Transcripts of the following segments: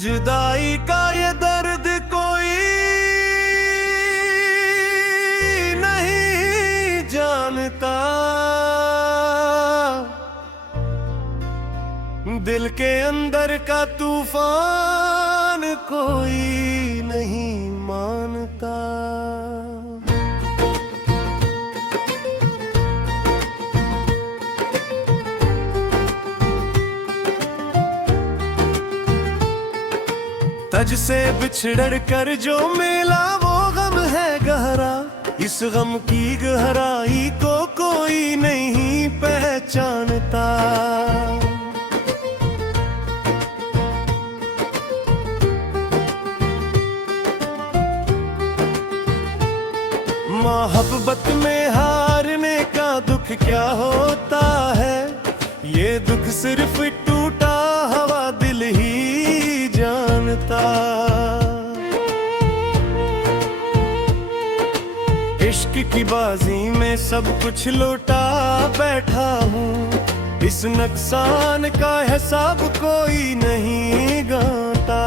जुदाई का ये दर्द कोई नहीं जानता, दिल के अंदर का तूफान कोई नहीं मानता। तज से बिछड़ कर जो मिला वो गम है गहरा, इस गम की गहराई को कोई नहीं पहचानता। मोहब्बत में हारने का दुख क्या होता है, ये दुख सिर्फ टूटा हुआ दिल ही जानता। इश्क की बाजी में सब कुछ लौटा बैठा हूँ, इस नुकसान का हिसाब कोई नहीं गाता।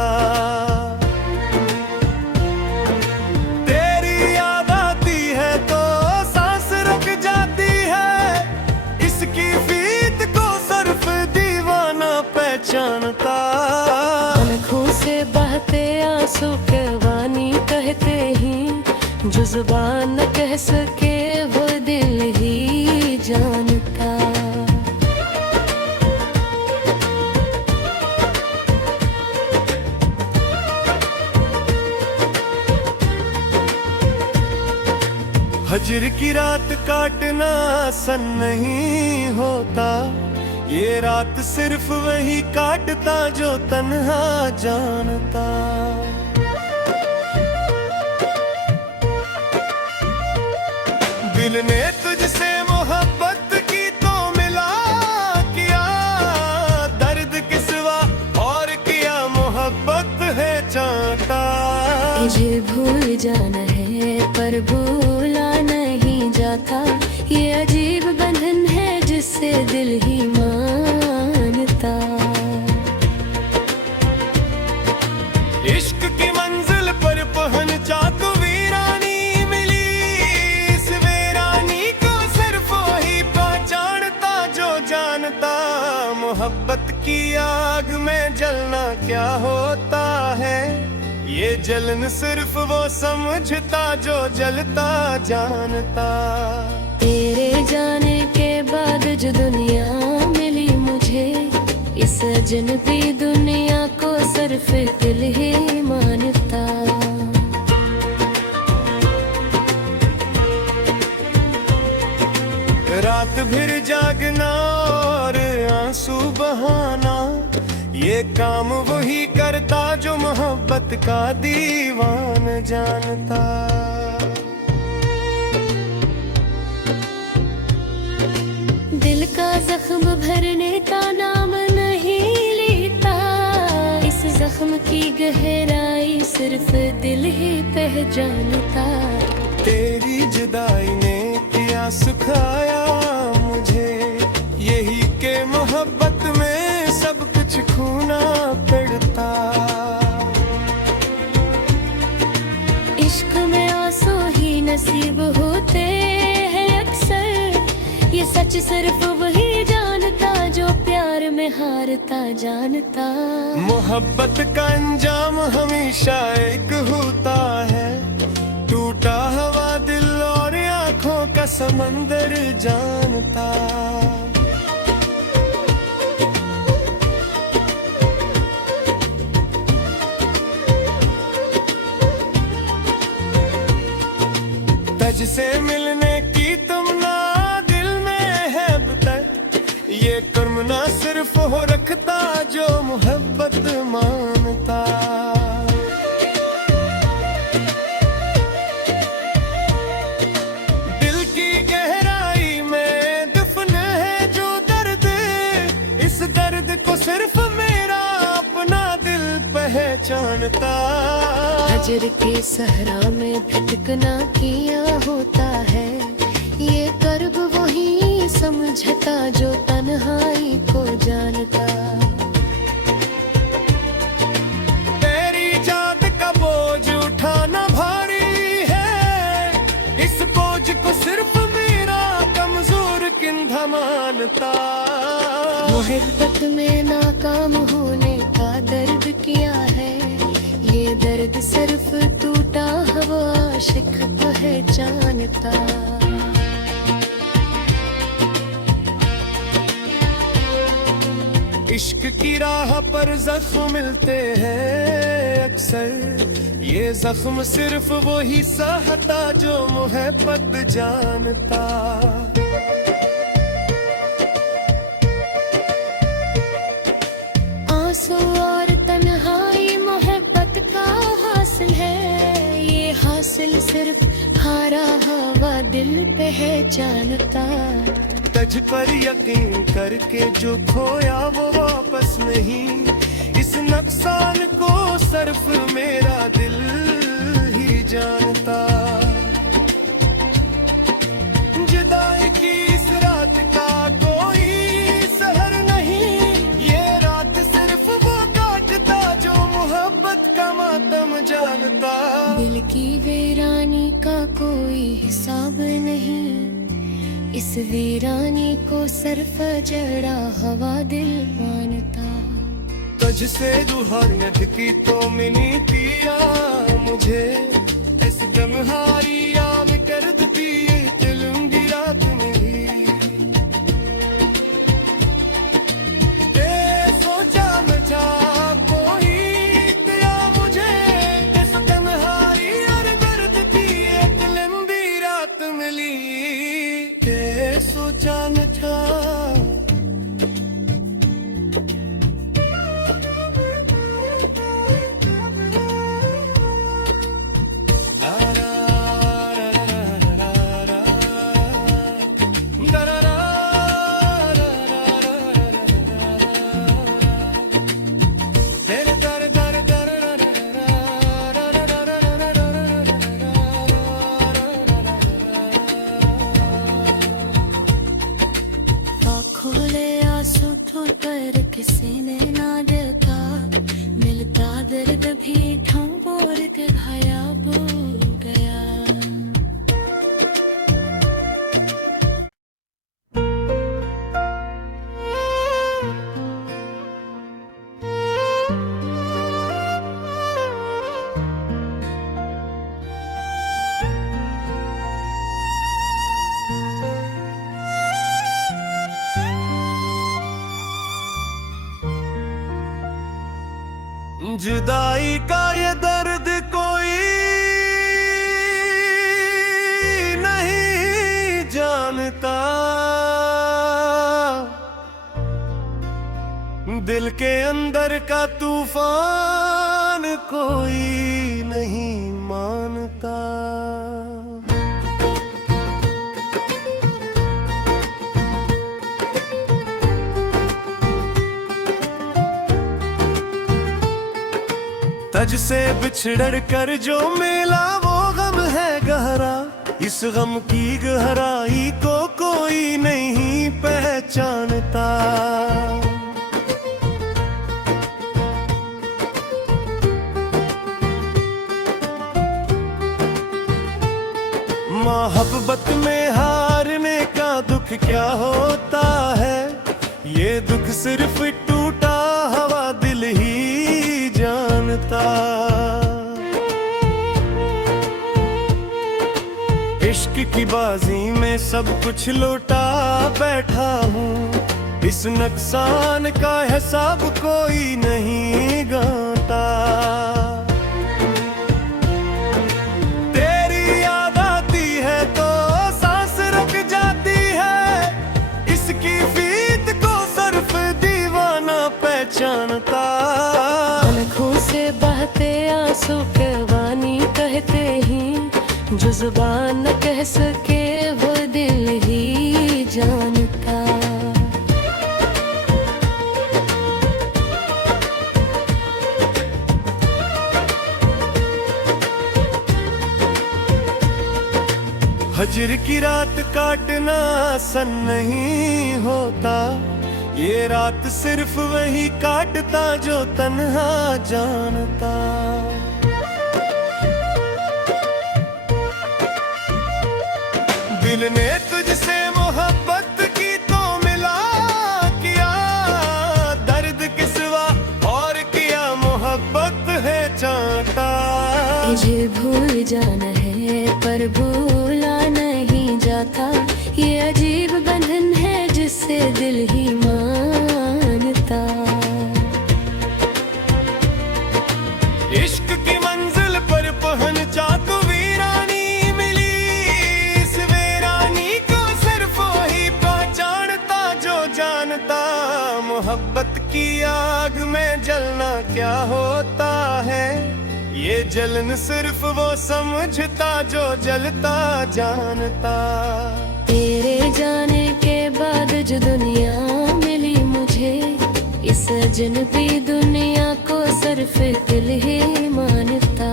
तेरी याद आती है तो सांस रुक जाती है, इसकी फीत को सिर्फ दीवाना पहचानता। आँखों से बहते आंसू के वानी कहते ही, जो जुबान न कह सके वो दिल ही जानता। हजर की रात काटना आसान नहीं होता, ये रात सिर्फ वही काटता जो तन्हा जानता। दिल ने तुझसे मोहब्बत की तो मिला किया, दर्द के सिवा और किया मोहब्बत है चाहता। तुझे भूल जाना है पर भूला नहीं जाता, ये अजीब बंधन है जिससे दिल ही मानता। इश्क की मंजिल पर पहुंचा तो वीरानी मिली, इस वीरानी को सिर्फ वही पहचानता जो जानता। मोहब्बत की आग में जलना क्या होता है, ये जलन सिर्फ वो समझता जो जलता जानता। तेरे जाने के बाद जो दुनिया मिली मुझे, इस अजनबी दुनिया को सिर्फ दिल ही मानता। रात भर जागना और आंसू बहाना, ये काम वही करता जो मोहब्बत का दीवान जानता। दिल का जख्म भरने का नाम नहीं लेता, इस जख्म की गहराई सिर्फ दिल ही पहचानता। तेरी जुदाई ने क्या सुखाया मुझे, यही के मोहब्बत में सब कुछ खोना पड़ता। इश्क में आंसू ही नसीब होते हैं अक्सर, ये सच सिर्फ वही जानता जो प्यार में हारता जानता। मोहब्बत का अंजाम हमेशा एक होता है, टूटा हुआ दिल और आँखों का समंदर जानता। तज से मिलने की तमन्ना दिल में है अब तक, ये कर्म ना सिर्फ हो रखता जो मोहब्बत मानता। दिल की गहराई में दफन है जो दर्द, इस दर्द को सिर्फ मेरा अपना दिल पहचानता। हजर के सहरा में भटकना किया होता है, ये कर्ब वही समझता जो तन्हाई को जानता। जानता। मोहब्बत में नाकाम होने का दर्द किया है, ये दर्द सिर्फ टूटा हुआ आशिक पहचानता। इश्क की राह पर जख्म मिलते हैं अक्सर, ये जख्म सिर्फ वो ही सहता जो मोहब्बत जानता। आंसू और तन्हाई मोहब्बत का हासिल है, ये हासिल सिर्फ हारा हुआ दिल पहचानता। तुझ पर यकीन करके जो खोया वो वापस नहीं, इस नुकसान को सिर्फ मेरा दिल ही जानता। जुदाई की इस रात का कोई सहर नहीं, ये रात सिर्फ वो काटता जो मोहब्बत का मातम जानता। दिल की वीरानी का कोई हिसाब नहीं, इस वीरानी को सिर्फ जड़ा हवा दिल मानता। तुझसे दुहारियां ढकी तो मिनी पिया मुझे, इस गमहारी याद कर दी चलूंगी रात में ही। सोचा मचा कोई तेरा मुझे, इस गमहारी और दर्द की एक लंबी रात मिली। सोचा न था पर किसी ने ना देखा, मिलता दर्द भी ठंबोर के गायब हो गया। जुदाई का ये दर्द कोई नहीं जानता, दिल के अंदर का तूफान कोई नहीं मानता। तुझ से बिछड़ कर जो मिला वो गम है गहरा, इस गम की गहराई को कोई नहीं पहचानता। मोहब्बत में हारने का दुख क्या होता है, ये दुख सिर्फ टूटा हुआ दिल ही जानता। इश्क की बाजी में सब कुछ लौटा बैठा हूँ, इस नुकसान का हिसाब कोई नहीं गाता। तेरी याद आती है तो सांस रुक जाती है, इसकी फीत को सिर्फ दीवाना पहचानता। आँखों से बहते आंसू के वानी कहते ही, जो जुबान न कह सके वो दिल ही जानता। हजर की रात काटना आसान नहीं होता, ये रात सिर्फ वही काटता जो तन्हा जानता। दिल ने तुझसे मोहब्बत की तो मिला मुझे भूल जाना है पर भूला नहीं जाता, ये अजीब बंधन है जिससे दिल ही मानता। इश्क की मंजिल पर पहुंचा तो वीरानी मिली, इस वीरानी को सिर्फ वही पहचानता जो जानता। मोहब्बत की आग में जलना क्या होता है, ये जलन सिर्फ वो समझता जो जलता जानता। तेरे जाने के बाद जो दुनिया मिली मुझे, इस अजनबी दुनिया को सिर्फ दिल ही मानता।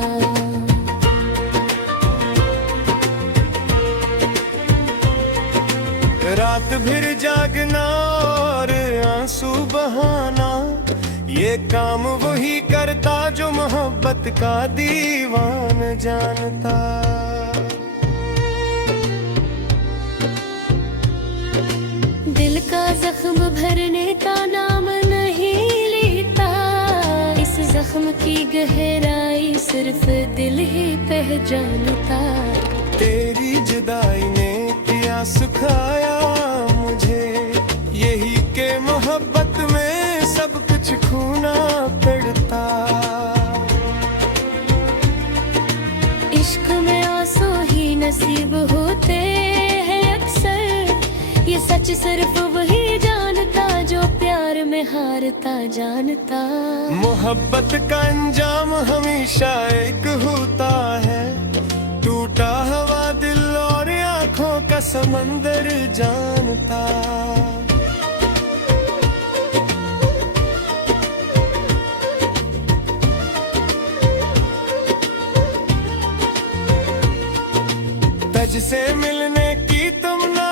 रात भर जागना और आंसू बहाना, ये काम वही करता जो मोहब्बत का दीवान जानता। दिल का जख्म भरने का नाम नहीं लेता, इस जख्म की गहराई सिर्फ दिल ही पहचानता। तेरी जुदाई ने किया सुखाया मुझे, यही के मोहब्बत में सब कुछ खोना पड़ता। इश्क में आंसू ही नसीब होते हैं अक्सर, ये सच सिर्फ वही जानता जो प्यार में हारता जानता। मोहब्बत का अंजाम हमेशा एक होता है, टूटा हवा दिल और आंखों का समंदर जानता। तज से मिलने की तमन्ना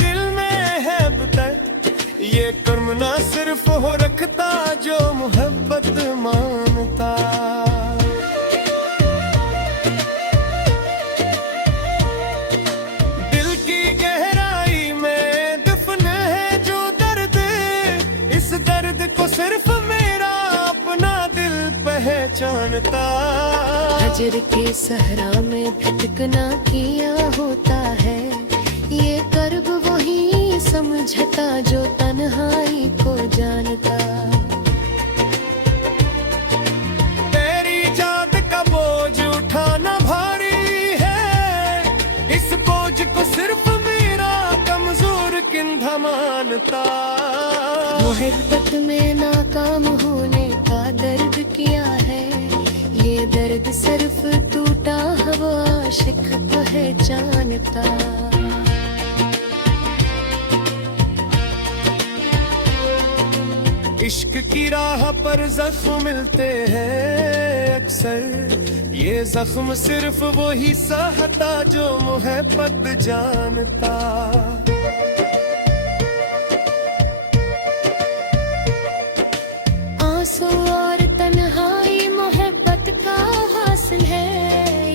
दिल में है अब तक, ये कर्म ना सिर्फ हो रखता जो मोहब्बत मानता। दिल की गहराई में दफन है जो दर्द, इस दर्द को सिर्फ मेरा अपना दिल पहचानता। हजर के सहरा में भटकना किया होता है, ये कर्ब वही समझता जो तन्हाई को जानता। तेरी जात का बोझ उठाना भारी है, इस बोझ को सिर्फ मेरा कमजोर कंधा मानता। मोहब्बत में नाकाम होने का दर्द किया है, ये दर्द सिर्फ टूटा हवा आशिक पहचानता। इश्क की राह पर जख्म मिलते हैं अक्सर, ये जख्म सिर्फ वो ही सहता जो मोहब्बत जानता। आंसू और तन्हाई मोहब्बत का हासिल है,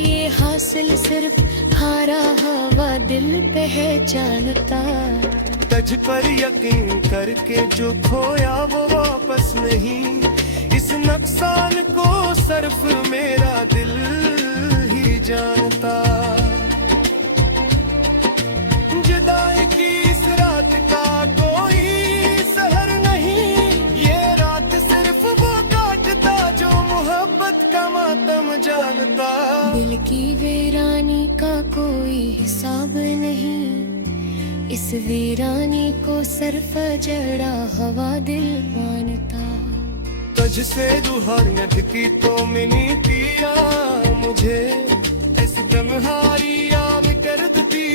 ये हासिल सिर्फ हारा हवा दिल पहचानता। तज पर यकीन करके जो खोया वो वापस नहीं, इस नुकसान को सिर्फ मेरा दिल ही जानता। जुदाई की इस रात का कोई सहर नहीं, ये रात सिर्फ वो काटता जो मोहब्बत का मातम जानता। दिल की वीरानी का कोई हिसाब नहीं, इस वीरानी को सिर्फ जड़ा हवा दिल मानता। तुझ से रूहानियत की तो मिली पिया मुझे, इस तन्हाई आम कर दी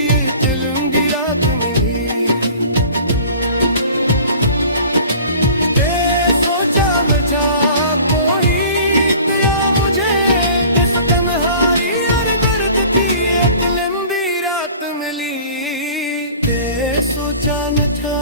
चलूंगी रात में ही। ते सोचा मैं जा कोई तेरा मुझे, इस तन्हाई और दर्द की एक लंबी रात मिली। ते सोचा मैं था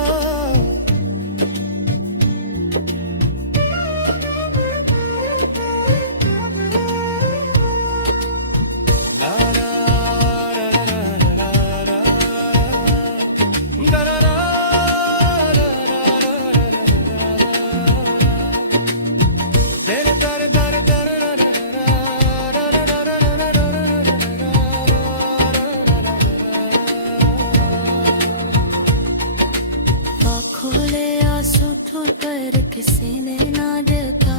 किसी ने ना देखा,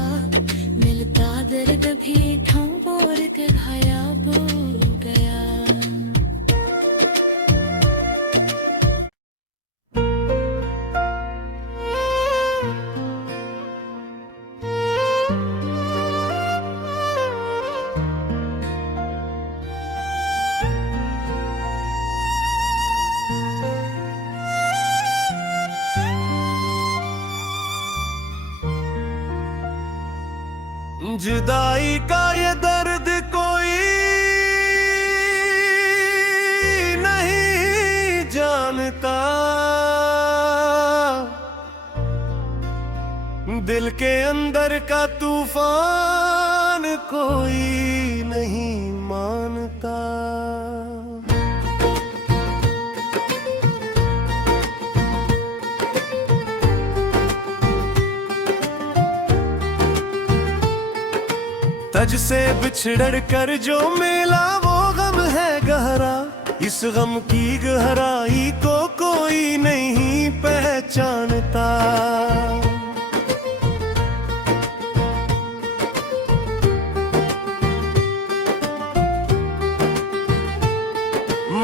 मिलता दर्द भी ठंबोर के गायब हो गया। जुदाई का ये दर्द कोई नहीं जानता, दिल के अंदर का तूफान कोई नहीं मानता। तज से बिछड़ कर जो मिला वो गम है गहरा, इस गम की गहराई को कोई नहीं पहचानता।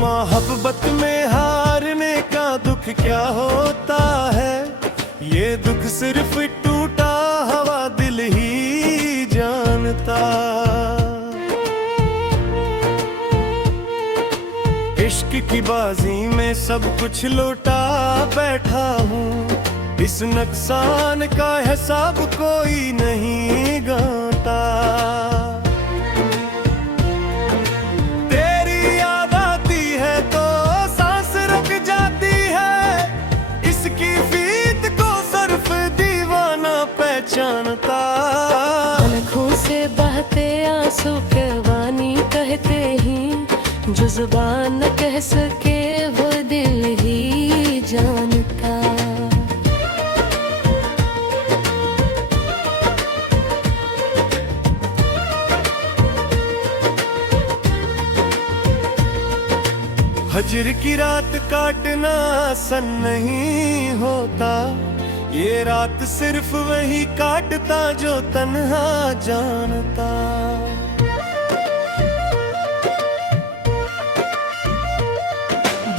मोहब्बत में हारने का दुख क्या होता है, ये दुख सिर्फ टूटा हवा दिल ही जानता। इश्क की बाजी में सब कुछ लौटा बैठा हूँ, इस नुकसान का हिसाब कोई नहीं गाता। तेरी याद आती है तो सांस रुक जाती है, इसकी फीत को सिर्फ दीवाना पहचानता। आँखों से बहते आंसू के वानी कहते ही, जो जुबान न कह सके वो दिल ही जानता। हजर की रात काटना आसान नहीं होता, ये रात सिर्फ वही काटता जो तन्हा जानता।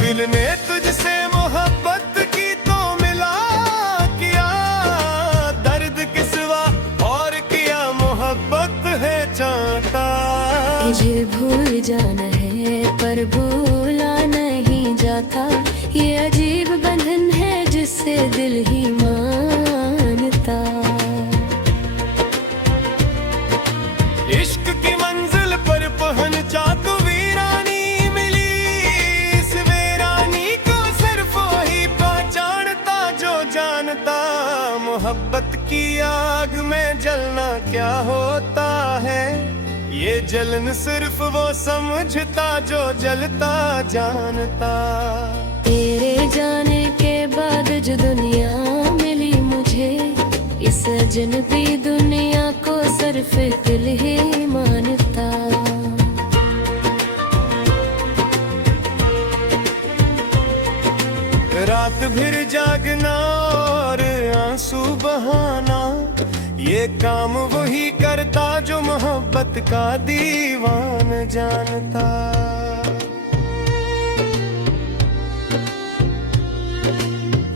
दिल ने तुझसे मोहब्बत की तो मिला किया, दर्द किसवा और किया मोहब्बत है चाहता। तुझे भूल जाना है पर भूला नहीं जाता, ये अजीब बंधन है जिससे दिल ही मानता। इश्क की मंजिल पर पहुंचा तू वीरानी मिली, इस वीरानी को सिर्फ वही पहचानता जो जानता। मोहब्बत की आग में जलना क्या होता है, ये जलन सिर्फ वो समझता जो जलता जानता। तेरे जाने के बाद जो दुनिया मिली मुझे, इस अजनबी दुनिया को सिर्फ दिल ही मानता। रात भर जागना और आंसू बहाना, ये काम वही करता जो मोहब्बत का दीवान जानता।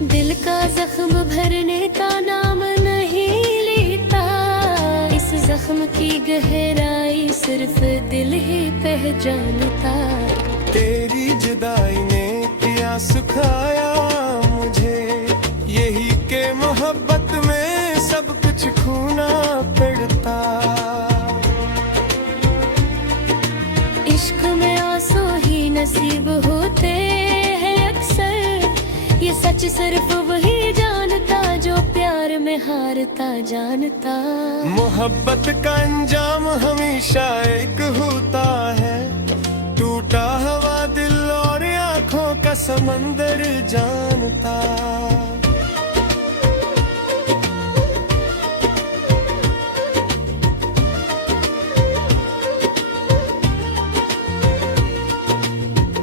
दिल का जख्म भरने का नाम नहीं लेता, इस जख्म की गहराई सिर्फ दिल ही पहचानता। तेरी जुदाई ने क्या सुखाया मुझे, यही के मोहब्बत में सब कुछ खोना पड़ता। इश्क में आंसू ही नसीब होते हैं अक्सर, ये सच सिर्फ वही जानता जो प्यार में हारता जानता। मोहब्बत का अंजाम हमेशा एक होता है, टूटा हवा दिल और आँखों का समंदर जानता।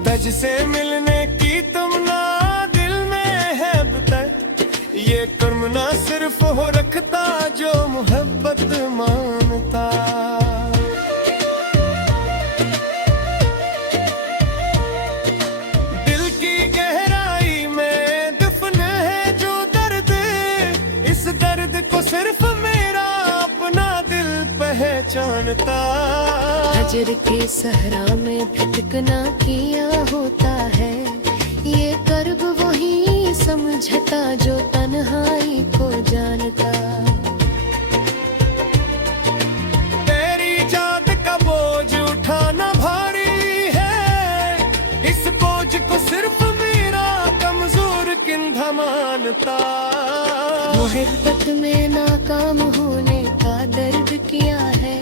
तज से मिलने की तमन्ना दिल में है अब तक, ये कर्म ना सिर्फ हो रखता मोहब्बत मानता। दिल की गहराई में दफन है जो दर्द, इस दर्द को सिर्फ मेरा अपना दिल पहचानता। हजर के सहरा में भटकना किया होता है, ये कर्ब वही समझता जो तन्हाई को जानता। तेरी याद का बोझ उठाना भारी है, इस बोझ को सिर्फ मेरा कमजोर कंधा मानता। मोहब्बत में नाकाम होने का दर्द किया है,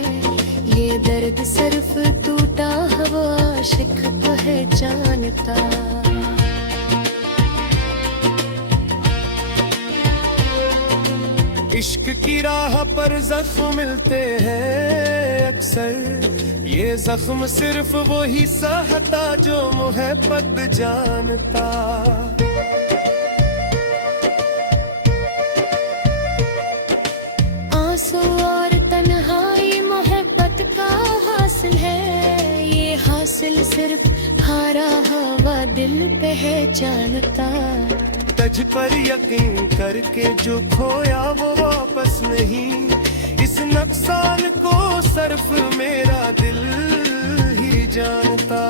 ये दर्द सिर्फ टूटा हुआ आशिक पहचानता। इश्क की राह पर जख्म मिलते हैं अक्सर, ये जख्म सिर्फ वही सहता जो मोहब्बत जानता। आंसू और तन्हाई मोहब्बत का हासिल है, ये हासिल सिर्फ हारा हवा दिल पहचानता। तुझ पर यकीन करके जो खोया वो वापस नहीं, इस नुकसान को सिर्फ मेरा दिल ही जानता।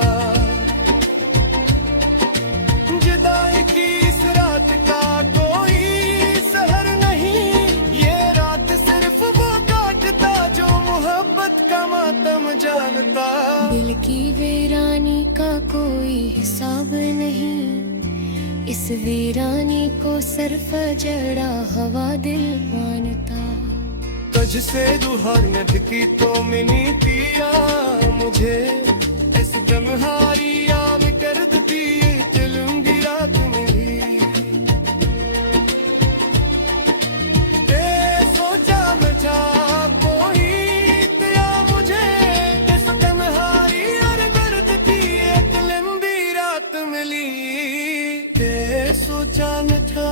जुदाई की इस रात का कोई सहर नहीं, ये रात सिर्फ वो काटता जो मोहब्बत का मातम जानता। दिल की वीरानी का कोई हिसाब नहीं, इस वीरानी को सिर्फ जड़ा हवा दिल मानता। तुझसे रूहानियत की तो मिनी पिया मुझे, इस तन्हाई आम कर दी चलूंगी रात में ही। सोचा मैं जा कोई दिया मुझे, इस तन्हाई और दर्द की एक लंबी रात मिली। सोचा न था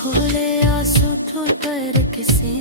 खोले आंसू पर किसी